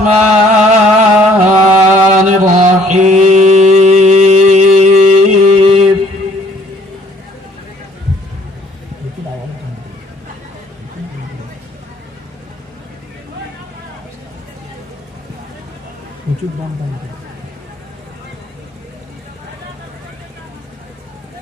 الرحمن الرحيم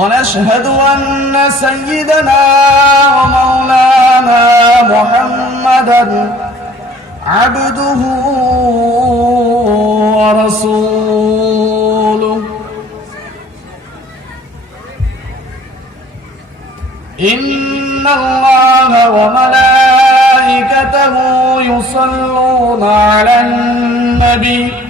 ونشهد أن سيدنا ومولانا محمدا عبده ورسوله. إن الله وملائكته يصلون على النبي.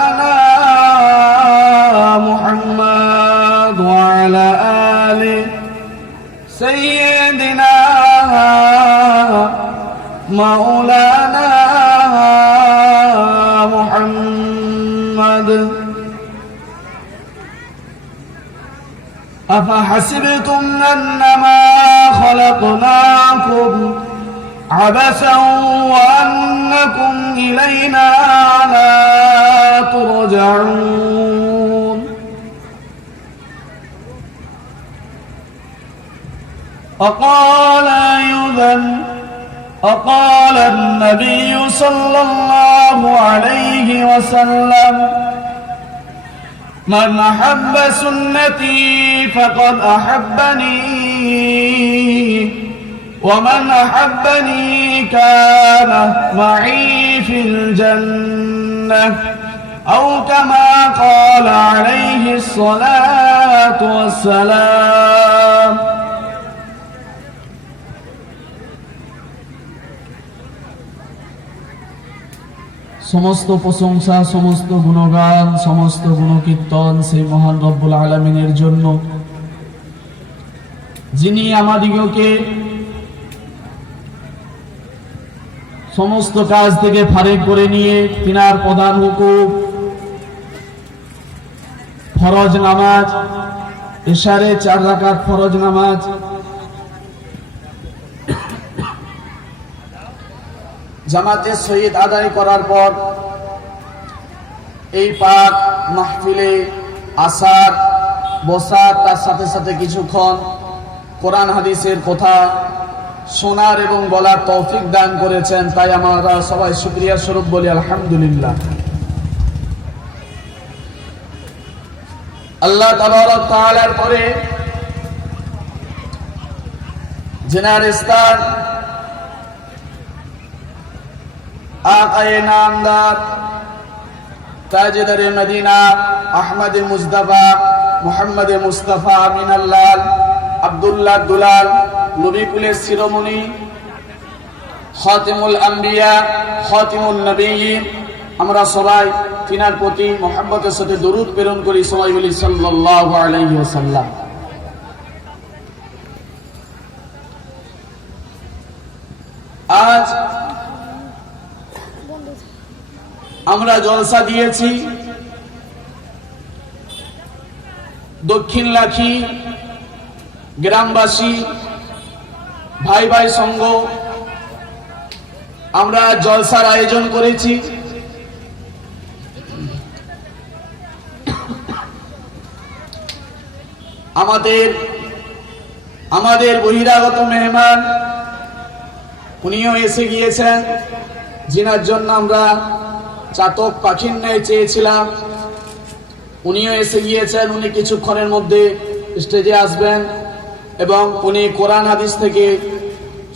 مولانا محمد. أفحسبتم أنما خلقناكم عبثا وأنكم إلينا لا ترجعون. وقال أيضا وقال النبي صلى الله عليه وسلم من أحب سنتي فقد أحبني ومن أحبني كان معي في الجنة أو كما قال عليه الصلاة والسلام. সমস্ত প্রশংসা, সমস্ত গুণগান, সমস্ত গুণকীর্তন সেই মহান রব্বুল আলমিনের জন্য। যিনি আমাদিগকে সমস্ত কাজ থেকে ফারেক করে নিয়ে তিনার প্রধান হুকুম, ফরজ নামাজ, এশারে চার রাকাত ফরজ নামাজ জামাতের শহীদ আদায় করার পর এই পাক মাহফিলে আসার, বসার, তার সাথে সাথে কিছুক্ষণ কোরআন হাদিসের কথা শোনার এবং বলার তৌফিক দান করেছেন। তাই আমরা সবাই শুক্রিয়া স্বরূপ বলি, আলহামদুলিল্লাহ। আল্লাহ তাআলার পরে জেনার স্থান আকায়ে নামদার তাজদারে মদিনা, আহমদ মুজদাফা, মোহাম্মদ মুস্তাফা আমিনাল্লাল আব্দুল্লাহ দুলাল, নবীকুলের শিরোমণি, খাতিমুল আম্বিয়া খাতিমুল নবীন। আমরা সবাই তিনার প্রতি মোহাম্মতের সাথে দরুদ প্রেরণ করি সবাই বলি আলাইহি ওয়াসাল্লাম। আজ আমরা জলসা দিয়েছি। দক্ষিণ লাখি গ্রামবাসী, ভাই ভাই সঙ্গ, আমরা জলসার আয়োজন করেছি। আমাদের আমাদের বহিরাগত মেহমান, উনিও এসে গিয়েছেন। যিনার জন্য আমরা চাতক পাখির ন্যায় চেয়েছিলাম। উনিও এসে গিয়েছেন, উনি কিছুক্ষণের মধ্যে স্টেজে আসবেন এবং উনি কোরআন হাদিস থেকে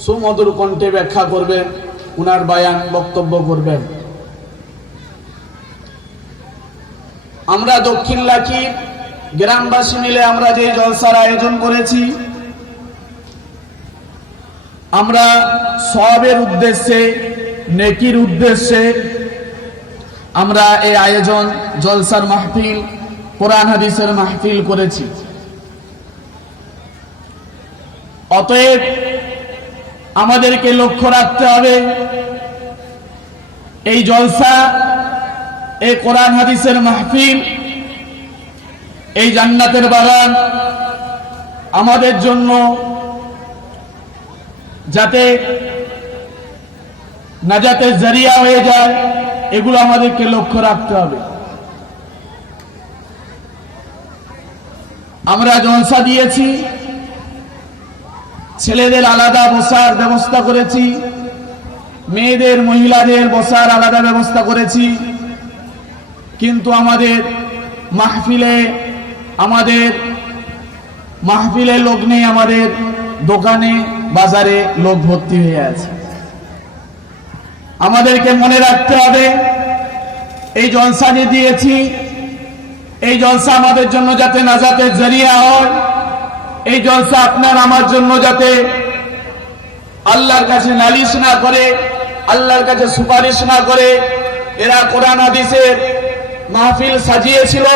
সুমধুর কণ্ঠে ব্যাখ্যা করবেন, উনার বায়ান বক্তব্য করবেন। আমরা দক্ষিণ লাখি গ্রামবাসী মিলে আমরা যে জলসার আয়োজন করেছি, আমরা সবের উদ্দেশ্যে, নেকির উদ্দেশ্যে আমরা এই আয়োজন জলসার মাহফিল, কোরআন হাদিসের মাহফিল করেছি। অতএব আমাদেরকে লক্ষ্য রাখতে হবে, এই জলসা, এই কোরআন হাদিসের মাহফিল, এই জান্নাতের বাগান আমাদের জন্য যাতে নাজাতের জরিয়া হয়ে যায়। এগুলো আমাদেরকে লক্ষ্য রাখতে হবে। আমরা জলসা দিয়েছি, ছেলেদের আলাদা বসার ব্যবস্থা করেছি, মেয়েদের, মহিলাদের বসার আলাদা ব্যবস্থা করেছি, কিন্তু আমাদের মাহফিলে আমাদের মাহফিলে লোক নেই আমাদের দোকানে, বাজারে লোক ভর্তি হয়ে আছে। আমাদেরকে মনে রাখতে হবে, এই জলসা যে দিয়েছি, এই জলসা আমাদের জন্য যাতে নাজাতের জরিয়া হয়, এই জলসা আপনার আমার জন্য যাতে আল্লাহর কাছে নালিশ না করে, আল্লাহর কাছে সুপারিশ না করে, এরা কোরআন হাদিসের মাহফিল সাজিয়েছিল,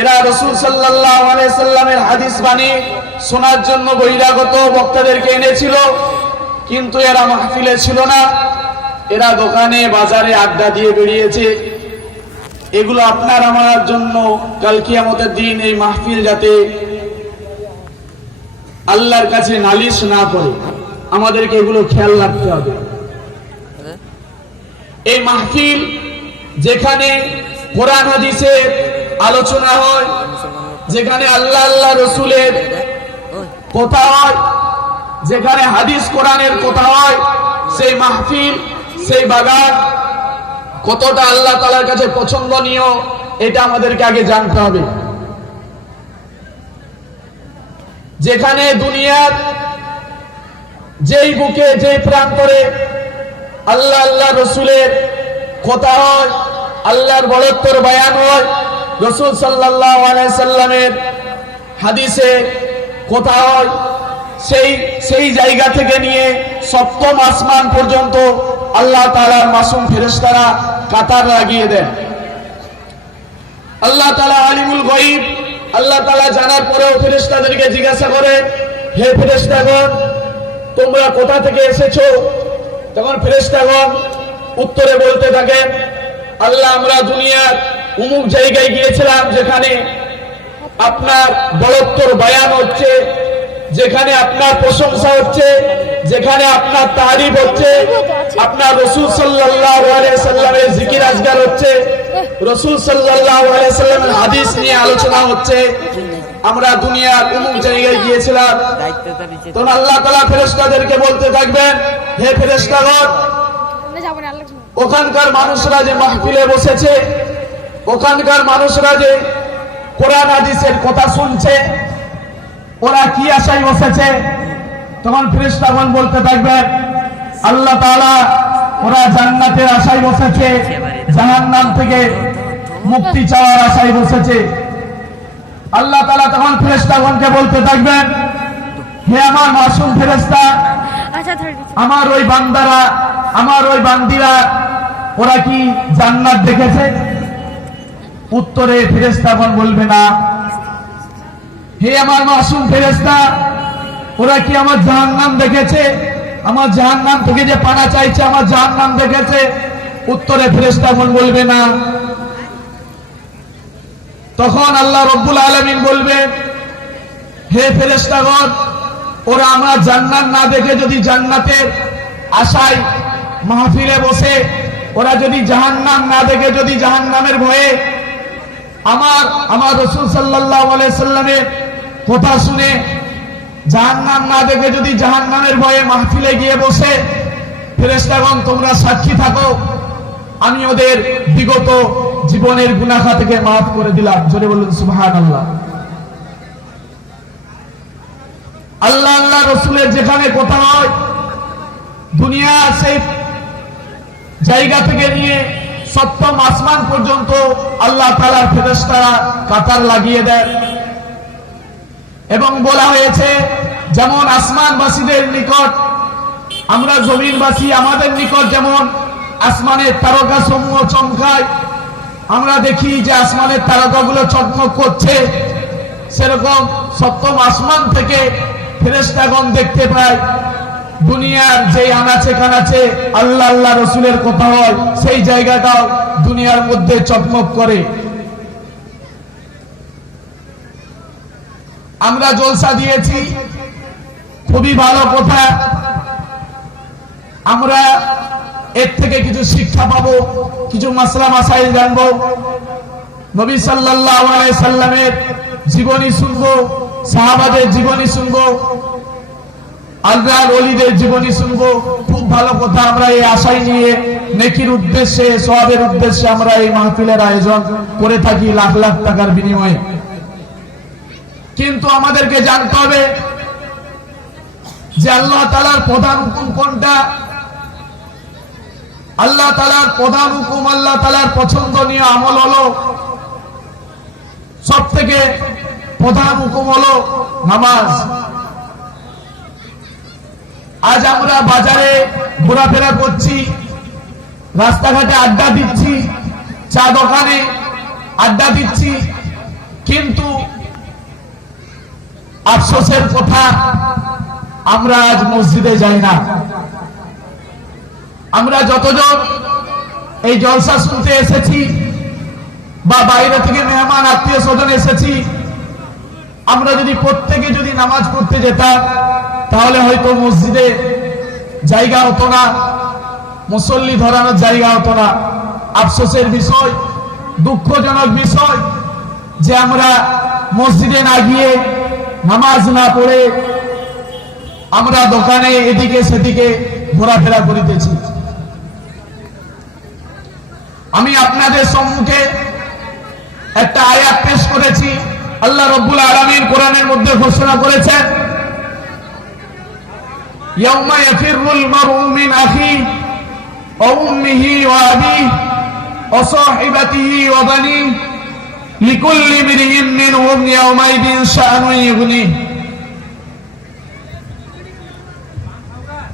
এরা রসুল সাল্লাহ সাল্লামের হাদিস বাণী শোনার জন্য বহিরাগত বক্তাদেরকে এনেছিল। কিন্তু এরা মাহফিলে ছিল না। এরা দোকানে, বাজারে আড্ডা দিয়ে বেরিয়েছে। এগুলো আপনার আমার জন্য কাল কিয়ামতের দিন এই মাহফিল যাতে আল্লাহর কাছে নালিশ না করে। আমাদেরকে এগুলো খেয়াল রাখতে হবে। এই মাহফিল যেখানে কোরআন হাদিসের আলোচনা হয়, যেখানে আল্লাহ আল্লাহ রসুলের কথা হয় যেখানে হাদিস কোরআনের কথা হয়, সেই মাহফিল, সেই বাগান, কতটা আল্লাহ তালার কাছে পছন্দনীয়, এটা আমাদেরকে আগে জানতে হবে। যেখানে দুনিয়ার যেই বুকে, যেই প্রান্তরে আল্লাহ আল্লাহ রসুলের কথা হয়, আল্লাহর বড়ত্বর বায়ান হয়, রসুল সাল্লাহ সাল্লামের হাদিসে কথা হয় সেই সেই জায়গা থেকে নিয়ে সপ্তম আসমান পর্যন্ত আল্লাহ তালার মাসুম ফেরেস্তারা কাতার লাগিয়ে দেন। আল্লাহ তালা আলিমুল গরিব আল্লাহ তালা জানার পরেও ফেরেস্তাদেরকে জিজ্ঞাসা করে, হে ফেরেস্তাগণ তোমরা কোথা থেকে এসেছ? তখন ফেরেস্তাগণ উত্তরে বলতে থাকেন, আল্লাহ, আমরা দুনিয়ার উমুক জায়গায় গিয়েছিলাম যেখানে আপনার বড়ত্বর বায়ান হচ্ছে যেখানে আপনার প্রশংসা হচ্ছে, যেখানে আপনার তারিফ হচ্ছে, আপনার রসুল সাল্লামের জিকির আজগার হচ্ছে, রসুল সাল্লামের হাদিস নিয়ে আলোচনা হচ্ছে। আমরা দুনিয়ার অমুক জায়গায় গিয়েছিলাম। তখন আল্লাহ তালা ফেরেস্তাদেরকে বলতে থাকবেন, হে আল্লাহ ওখানকার মানুষরা যে মাহফিলে বসেছে, ওখানকার মানুষরা যে কোরআন, হাদিসের কথা শুনছে ওরা কি আশায় বসেছে? তখন ফিরিস্তাগণ বলতে থাকবেন আল্লাহ তাআলা ওরা জান্নাতের আশায় বসেছে জাহান্নাম থেকে মুক্তি চাওয়ার আশায় বসেছে। আল্লাহ তালা তখন ফেরেস্তাগণকে বলতে থাকবেন হে আমার মাসুম ফেরেস্তা আচ্ছা। আমার ওই বান্দারা আমার ওই বান্দিরা ওরা কি জান্নাত দেখেছে? উত্তরে ফেরেস্তাগণ বলবে না। হে আমার মাসুম ফেরেস্তা ওরা কি আমার জাহান্নাম দেখেছে? আমার জাহান্নাম থেকে যে পানা চাইছে, আমার জাহান্নাম দেখেছে? উত্তরে ফেরেস্তাগণ বলবে না। তখন আল্লাহ রব্বুল আলমিন বলবে, হে ফেরেস্তাগণ ওরা আমরা জান্নাত না দেখে যদি জান্নাতের আশায় মাহফিলে বসে, ওরা যদি জাহান্নাম না দেখে যদি জাহান্নামের ভয়ে আমার আমার রসুল সাল্লাহ সাল্লামের কথা শুনে জাহান্নাম না দেখে যদি জাহান্নামের ভয়ে মাহফিলে গিয়ে বসে ফেরেস্তাগণ তোমরা সাক্ষী থাকো। আমি ওদের বিগত জীবনের গুনাখা থেকে মাফ করে দিলাম। জোরে বলুন সুবহান আল্লাহ আল্লাহ আল্লাহ রসুলের যেখানে কথা হয় দুনিয়া সেই জায়গা থেকে নিয়ে সপ্তম আসমান পর্যন্ত আল্লাহ তালার ফেরেস্তারা কাতার লাগিয়ে দেয় এবং বলা হয়েছে, যেমন আসমানবাসীদের নিকট, আমরা জমিনবাসী, আমাদের নিকট যেমন আসমানের তারকা সমূহ চমকায়, আমরা দেখি যে আসমানের তারকাগুলো চকমক করছে। সেরকম সপ্তম আসমান থেকে ফেরেস্তাগণ দেখতে পায়, দুনিয়ার যে আনাচে কানাচে আল্লাহ আল্লাহ রসুলের কথা হয়, সেই জায়গাটাও দুনিয়ার মধ্যে চকমক করে। আমরা জলসা দিয়েছি। খুবই ভালো কথা। আমরা এর থেকে কিছু শিক্ষা পাবো, কিছু মাসলা মাসাইল জানব। নবী সাল্লাল্লাহু সাল্লামের জীবনী শুনব, সাহাবাদের জীবনী শুনব, আল্লাহর ওলিদের জীবনী শুনব। খুব ভালো কথা আমরা এই আশাই নিয়ে, নেকির উদ্দেশ্যে, সওয়াবের উদ্দেশ্যে আমরা এই মাহফিলের আয়োজন করে থাকি লাখ লাখ টাকার বিনিময়ে। কিন্তু আমাদেরকে জানতে হবে যে আল্লাহ তালার প্রধান হুকুম কোনটা? আল্লাহ তালার প্রধান হুকুম, আল্লাহ তালার পছন্দনীয় আমল হলো সব থেকে প্রধান হুকুম হলো নামাজ। আজ আমরা বাজারে ঘোরাফেরা করছি, রাস্তাঘাটে আড্ডা দিচ্ছি, চা দোকানে আড্ডা দিচ্ছি, কিন্তু আফসোসের কথা, আমরা আজ মসজিদে যাই না। আমরা যতজন এই জলসা শুনতে এসেছি বা বাইরে থেকে মেহমান, আত্মীয় স্বজন এসেছি, আমরা যদি প্রত্যেকে যদি নামাজ পড়তে যেতাম, তাহলে হয়তো মসজিদে জায়গা হতো না, মুসল্লি ধরানোর জায়গা হতো না। আফসোসের বিষয়, দুঃখজনক বিষয় যে আমরা মসজিদে না গিয়ে নামাজ না পড়ে আমরা দোকানে এদিকে সেদিকে ঘোরাফেরা করিতেছি আমি আপনাদের সম্মুখে একটা আয়াত পেশ করেছি আল্লাহ রব্বুল আলমীর কোরআনের মধ্যে ঘোষণা করেছেন يوم يفر المرء من أخيه وأمه وأبيه وصاحبته وبنيه لكل امرئ منهم يومئذ شأن يغنيه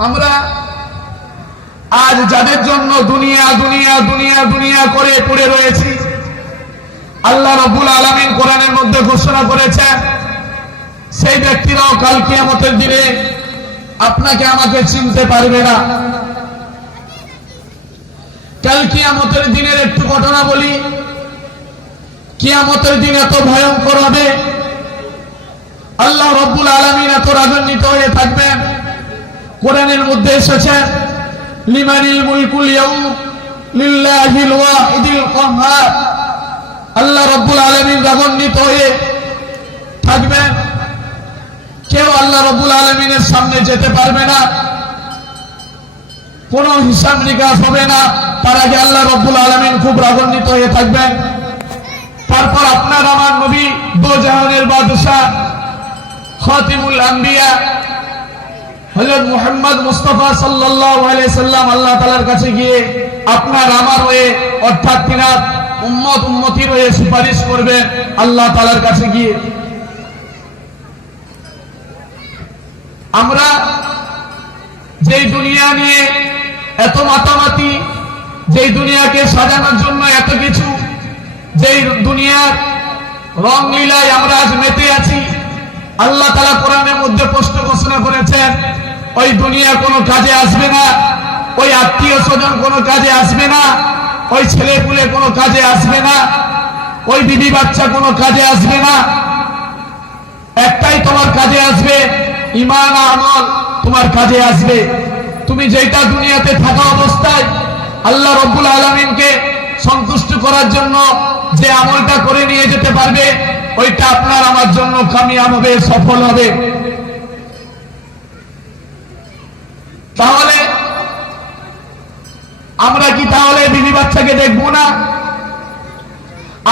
আমরা আজ যাদের জন্য দুনিয়া দুনিয়া দুনিয়া দুনিয়া করে পড়ে রয়েছি আল্লাহ রবুল আলমিন কোরআনের মধ্যে ঘোষণা করেছেন সেই ব্যক্তিরাও কাল কিয়ামতের দিনে আপনাকে আমাকে চিনতে পারবে না কাল কিয়ামতের দিনের একটু ঘটনা বলি কিয়ামতের দিন এত ভয়ঙ্কর হবে। আল্লাহ রব্বুল আলমিন এত রাগান্বিত হয়ে থাকবেন। কোরআনের মধ্যে এসেছে, লিমানিল মুলকুল আল্লাহ রব্বুল আলমিন রাগান্বিত হয়ে থাকবেন। কেউ আল্লাহ রব্বুল আলমিনের সামনে যেতে পারবে না। কোন হিসাব নিকাশ হবে না। তার আগে আল্লাহ রব্বুল আলমিন খুব রাগান্বিত হয়ে থাকবেন। তারপর আপনার আমার নবী দো জাহানের বাদশাহ খতিমুল আম্বিয়া হজরত মুহাম্মদ মুস্তফা আলাইহি সাল্লাম আল্লাহ তাআলার কাছে গিয়ে আপনার আমার হয়ে, অর্থাৎ তিনার উম্মত উম্মতির হয়ে সুপারিশ করবেন আল্লাহ তাআলার কাছে গিয়ে। আমরা যেই দুনিয়া নিয়ে এত মাতামাতি, যেই দুনিয়াকে সাজানোর জন্য এত কিছু যেই দুনিয়ার রং লীলায় আমরা আজ মেতে আছি, আল্লাহ তালা কোরআনের মধ্যে প্রশ্ন ঘোষণা করেছেন, ওই দুনিয়া কোনো কাজে আসবে না, ওই আত্মীয় স্বজন কোনো কাজে আসবে না, ওই ছেলে পুলে কোনো কাজে আসবে না, ওই বিবি বাচ্চা কোনো কাজে আসবে না। একটাই তোমার কাজে আসবে ইমান আমল তোমার কাজে আসবে। তুমি যেটা দুনিয়াতে থাকা অবস্থায় আল্লাহ রব্বুল আলমিনকে সন্তুষ্ট করার জন্য যে আমলটা করে নিয়ে যেতে পারবে, ওইটা আপনার আমার জন্য কামিয়াব হবে, সফল হবে। তাহলে আমরা কি তাহলে বিবি বাচ্চাকে দেখব না?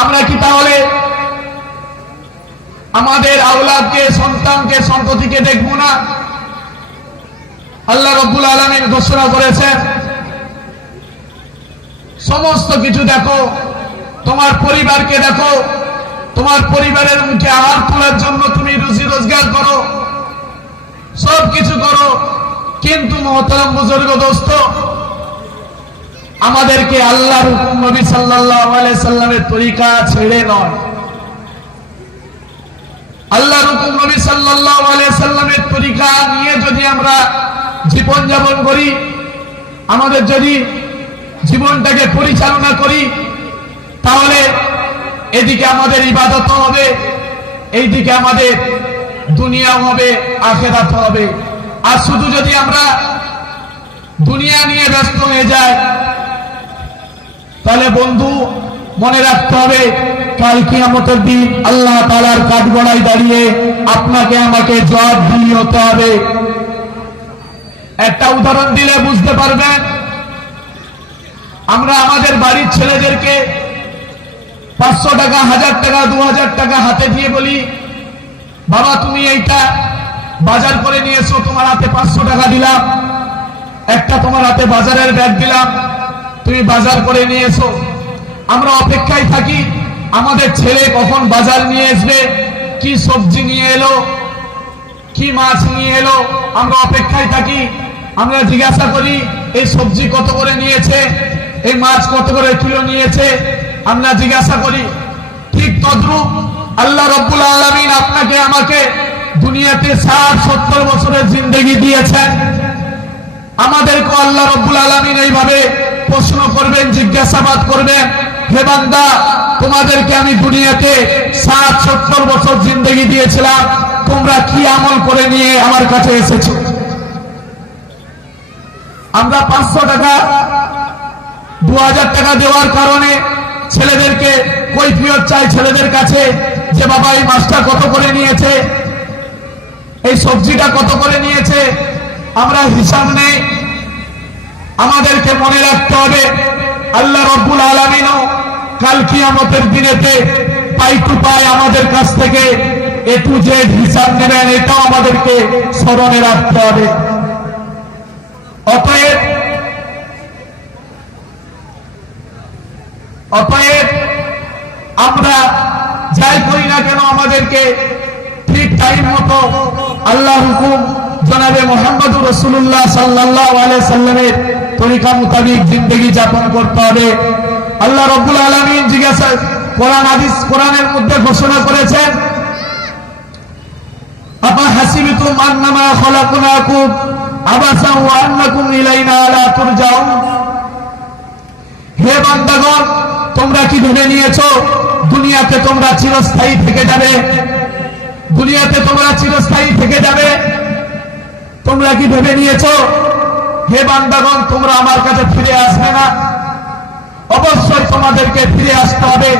আমরা কি তাহলে আমাদের আওলাদকে, সন্তানকে সন্ততিকে দেখব না? আল্লাহ রব্বুল আলমিন ঘোষণা করেছেন, সমস্ত কিছু দেখো। তোমার পরিবারকে দেখো। তোমার পরিবারের মুখে আহার তোলার জন্য তুমি রুজি রোজগার করো। সব কিছু করো। কিন্তু মহতরম বুজুর্গ দোস্ত, আমাদেরকে আল্লাহর হুকুম নবী সাল্লামের তরিকা ছেড়ে নয়। আল্লাহর হুকুম নবী সাল্লামের তরিকা নিয়ে যদি আমরা জীবন যাপন করি, আমাদের যদি জীবনটাকে পরিচালনা করি তাহলে এদিকে আমাদের ইবাদত হবে, এইদিকে আমাদের দুনিয়া হবে আখেরাত হবে। আর শুধু যদি আমরা দুনিয়া নিয়ে ব্যস্ত হয়ে যায় তাহলে বন্ধু, মনে রাখতে হবে, কাল কিয়ামতের দিন আল্লাহ তালার কাঠগড়ায় দাঁড়িয়ে আপনাকে আমাকে জবাব দিয়ে হতে হবে। একটা উদাহরণ দিলে বুঝতে পারবেন, আমরা আমাদের বাড়ির ছেলেদেরকে পাঁচশো টাকা, হাজার টাকা, দু হাজার টাকা হাতে দিয়ে বলি, বাবা তুমি এইটা বাজার করে নিয়ে এসো তোমার হাতে পাঁচশো টাকা দিলাম, একটা তোমার হাতে বাজারের ব্যাগ দিলাম, তুমি বাজার করে নিয়ে এসো আমরা অপেক্ষায় থাকি, আমাদের ছেলে কখন বাজার নিয়ে আসবে, কি সবজি নিয়ে এলো, কি মাছ নিয়ে এলো, আমরা অপেক্ষায় থাকি, আমরা জিজ্ঞাসা করি, এই সবজি কত করে নিয়েছে, এই মাছ কত করে কিলো নিয়েছে আমরা জিজ্ঞাসা করি, ঠিক তদ্রুপ আল্লাহ রব্বুল আলমিন আপনাকে আমাকে দুনিয়াতে ষাট, সত্তর বছরের জিন্দগি দিয়েছেন। আমাদেরকে আল্লাহ রব্বুল আলমিন এইভাবে প্রশ্ন করবেন, জিজ্ঞাসাবাদ করবেন। হে তোমাদেরকে আমি দুনিয়াতে ষাট, সত্তর বছর জিন্দগি দিয়েছিলাম। তোমরা কি আমল করে নিয়ে আমার কাছে এসেছ? আমরা পাঁচশো টাকা, দু হাজার টাকা দেওয়ার কারণে ছেলেদেরকে কৈফিয়ত চাই ছেলেদের কাছে, যে বাবা এই মাছটা কত করে নিয়েছে, এই সবজিটা কত করে নিয়েছে, আমরা হিসাব নেই। আমাদেরকে মনে রাখতে হবে, আল্লাহ রব্বুল আলমিনও কাল কিয়ামতের দিনেতে পাই টু পাই আমাদের কাছ থেকে এ টু জেড হিসাব নেবেন, এটাও আমাদেরকে স্মরণে রাখতে হবে। অতএব অতএব আমরা যাই করি না কেন আমাদেরকে ঠিক টাইম মতো আল্লাহ হুকুম জনাবে মোহাম্মদ রসুল্লাহ সাল্লাহ সাল্লামের তরিকা মোতাবিক জিন্দগি যাপন করতে হবে। আল্লাহ রব্বুল আলমিন জিজ্ঞাসা কোরআন, হাদিস কোরআনের মধ্যে ঘোষণা করেছেন আপা হাসিবিতুম আন্নামা খলাকুনাকুম আবাসা ওয়া আন্নাকুম ইলাইনা লা তুরজাউন। হে বান্দাগণ তোমরা কি ভেবে নিয়েছো? দুনিয়াতে তোমরা চিরস্থায়ী থেকে যাবে। দুনিয়াতে তোমরা চিরস্থায়ী থেকে যাবে। তোমরা কি ভেবে নিয়েছ? হে বান্দাগণ, তোমরা আমার কাছে ফিরে আসবে না। অবশ্যই তোমাদেরকে ফিরে আসতে হবে।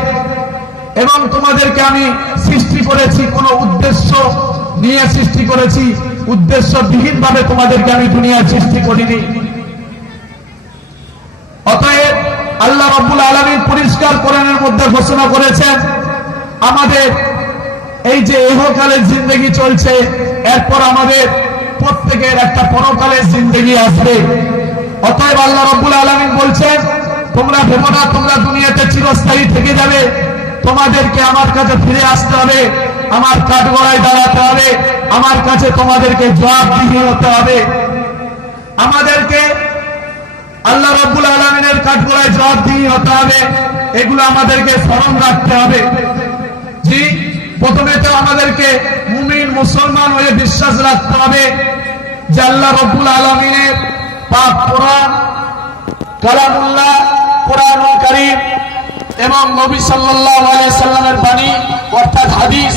এবং তোমাদেরকে আমি সৃষ্টি করেছি কোনো উদ্দেশ্য নিয়ে সৃষ্টি করেছি। উদ্দেশ্যবিহীন ভাবে তোমাদেরকে আমি দুনিয়ায় সৃষ্টি করিনি অতএব আল্লাহ রব্বুল আলমী পরিষ্কার কোরআনের মধ্যে ঘোষণা করেছেন, আমাদের এই যে এহকালের জিন্দগি চলছে, এরপর আমাদের প্রত্যেকের একটা পরকালের জিন্দগি আসবে। অতএব আল্লাহ রব্বুল আলমিন বলছেন, তোমরা ভেবো না, তোমরা দুনিয়াতে চিরস্থায়ী থেকে যাবে। তোমাদেরকে আমার কাছে ফিরে আসতে হবে, আমার কাঠগড়ায় দাঁড়াতে হবে, আমার কাছে তোমাদেরকে জবাবদিহি হতে হবে। আমাদেরকে আল্লাহ রব্বুল আলমিনের কাঠগড়ায় জবাবদিহি হতে হবে। এগুলো আমাদেরকে স্মরণ রাখতে হবে। জি, প্রথমে তো আমাদেরকে মুমিন, মুসলমান হয়ে বিশ্বাস রাখতে হবে আলমিনের কোরআন, কালামুল্লাহ করিম এবং নবী সাল্লামের বাণী, অর্থাৎ হাদিস,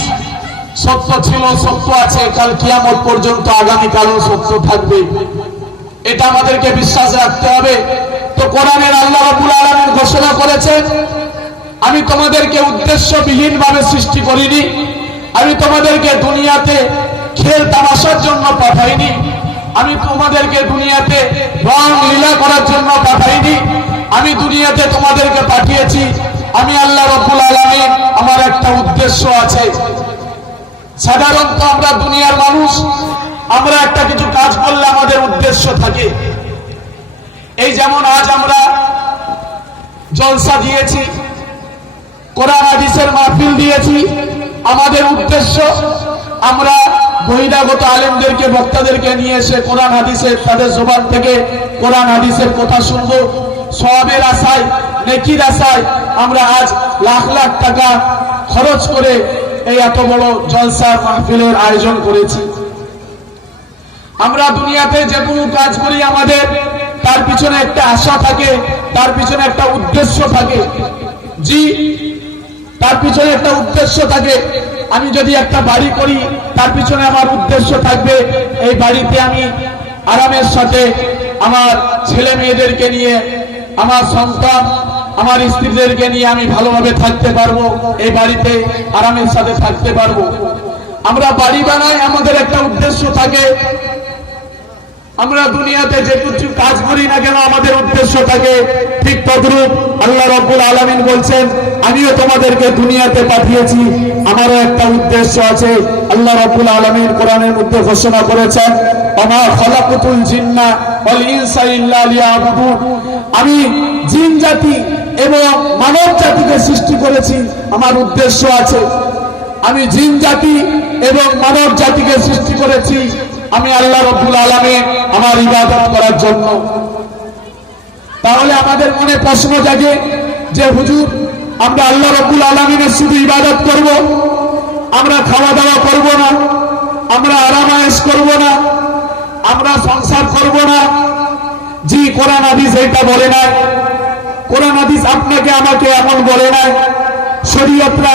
সত্য ছিল, সত্য আছে, কাল কিয়ামত পর্যন্ত আগামী কালও সত্য থাকবে। এটা আমাদেরকে বিশ্বাস রাখতে হবে। তো কোরআনের আল্লাহ রাব্বুল আলামিন ঘোষণা করেছেন, আমি তোমাদেরকে উদ্দেশ্যবিহীন ভাবে সৃষ্টি করিনি, আমি তোমাদেরকে দুনিয়াতে খেল তামাশার জন্য পাঠাইনি, আমি তোমাদেরকে দুনিয়াতে রং লীলা করার জন্য পাঠাইনি, আমি দুনিয়াতে তোমাদেরকে পাঠিয়েছি, আমি আল্লাহ রব্বুল আলমিন আমার একটা উদ্দেশ্য আছে। সাধারণত আমরা দুনিয়ার মানুষ, আমরা একটা কিছু কাজ করলে আমাদের উদ্দেশ্য থাকে। এই যেমন আজ আমরা জলসা দিয়েছি, কোরআন হাদিসের মাহফিল দিয়েছি, আমাদের উদ্দেশ্য আমরা বহিরাগত আলেমদেরকে, বক্তাদেরকে নিয়ে এসে কোরআন হাদিসের, তাদের জবান থেকে কোরআন হাদিসের কথা শুনব। সবের আশায়, নেকির আশায় আমরা আজ লাখ লাখ টাকা খরচ করে এই এত বড় জলসা মাহফিলের আয়োজন করেছি। আমরা দুনিয়াতে যে কোনো কাজ করি আমাদের তার পিছনে একটা আশা থাকে, তার পিছনে একটা উদ্দেশ্য থাকে। জি, তার পিছনে একটা উদ্দেশ্য থাকে। আমি যদি একটা বাড়ি করি, তার পিছনে আমার উদ্দেশ্য থাকবে, এই বাড়িতে আমি আরামের সাথে আমার ছেলে মেয়েদেরকে নিয়ে, আমার সন্তান, আমার স্ত্রীদেরকে নিয়ে আমি ভালোভাবে থাকতে পারব, এই বাড়িতে আরামের সাথে থাকতে পারব। আমরা বাড়ি বানাই আমাদের একটা উদ্দেশ্য থাকে আমরা দুনিয়াতে যে কিছু কাজ করি না কেন, আমাদের উদ্দেশ্য থাকে ঠিক তদ্রুপ আল্লাহ রব্বুল আলমিন বলছেন, আমিও তোমাদেরকে দুনিয়াতে পাঠিয়েছি। আমারও একটা উদ্দেশ্য আছে, আল্লাহ রব্বুল আলমিন কোরআনের মধ্যে ঘোষণা করেছেন আমার খলাকুতুল জিন্না আমি জিন জাতি এবং মানব জাতিকে সৃষ্টি করেছি, আমার উদ্দেশ্য আছে। আমি জিন জাতি এবং মানব জাতিকে সৃষ্টি করেছি। আমি আল্লাহ রব্বুল আলমে আমার ইবাদত করার জন্য। তাহলে আমাদের মনে প্রশ্ন জাগে যে, হুজুর, আমরা আল্লাহ রব্বুল আলমিনের শুধু ইবাদত করব? আমরা খাওয়া দাওয়া করব না? আমরা আরামায়েশ করব না? আমরা সংসার করব না? জি, কোরআন হাদিস এটা বলে নাই। কোরআন হাদিস আপনাকে, আমাকে এমন বলে নাই। শরীয়তরা